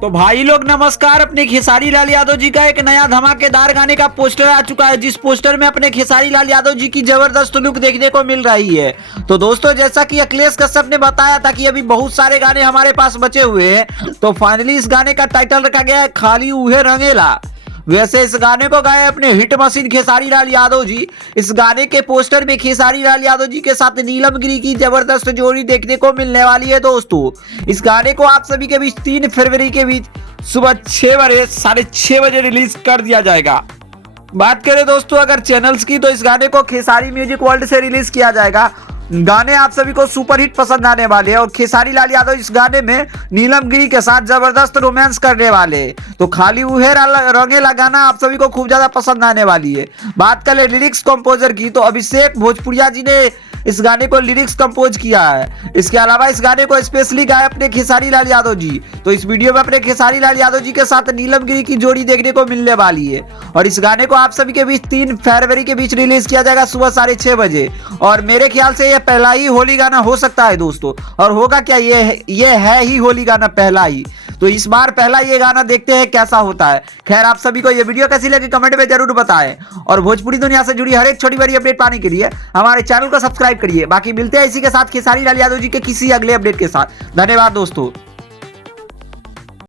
तो भाई लोग नमस्कार। अपने खेसारी लाल यादव जी का एक नया धमाकेदार गाने का पोस्टर आ चुका है, जिस पोस्टर में अपने खेसारी लाल यादव जी की जबरदस्त लुक देखने को मिल रही है। तो दोस्तों, जैसा कि अखिलेश कश्यप ने बताया था कि अभी बहुत सारे गाने हमारे पास बचे हुए हैं, तो फाइनली इस गाने का टाइटल रखा गया है खाली उहे रंगेला। वैसे इस गाने को गाए अपने हिट मशीन खेसारी लाल यादव जी। इस गाने के पोस्टर में खेसारी लाल यादव जी के साथ नीलम गिरी की जबरदस्त जोड़ी देखने को मिलने वाली है। दोस्तों, इस गाने को आप सभी के बीच 3 फरवरी के बीच सुबह 6 बजे 6:30 बजे रिलीज कर दिया जाएगा। बात करें दोस्तों अगर चैनल्स की, तो इस गाने को खेसारी म्यूजिक वर्ल्ड से रिलीज किया जाएगा। गाने आप सभी को सुपरहिट पसंद आने वाले हैं और खेसारी लाल यादव इस गाने में नीलम गिरी के साथ जबरदस्त रोमांस करने वाले हैं। तो खाली उहे रंगेला गाना आप सभी को खूब ज्यादा पसंद आने वाली है। बात करें लिरिक्स कंपोजर की, तो अभिषेक भोजपुरिया जी ने इस गाने को लिरिक्स कंपोज किया है। इसके अलावा इस गाने को स्पेशली गाया अपने खेसारी लाल यादव जी। तो इस वीडियो में अपने खेसारी लाल यादव जी के साथ नीलम गिरी की जोड़ी देखने को मिलने वाली है और इस गाने को आप सभी के बीच 3 फरवरी के बीच रिलीज किया जाएगा सुबह 6:30 बजे। और मेरे ख्याल से यह पहला ही होली गाना हो सकता है दोस्तों, और होगा क्या, ये है ही होली गाना पहला ही। तो इस बार पहला ये गाना देखते हैं कैसा होता है। खैर, आप सभी को ये वीडियो कैसी लगी कमेंट में जरूर बताएं और भोजपुरी दुनिया से जुड़ी हर एक छोटी बड़ी अपडेट पाने के लिए हमारे चैनल को सब्सक्राइब करिए। बाकी मिलते हैं इसी के साथ खेसारी लाल यादव जी के किसी अगले अपडेट के साथ। धन्यवाद दोस्तों।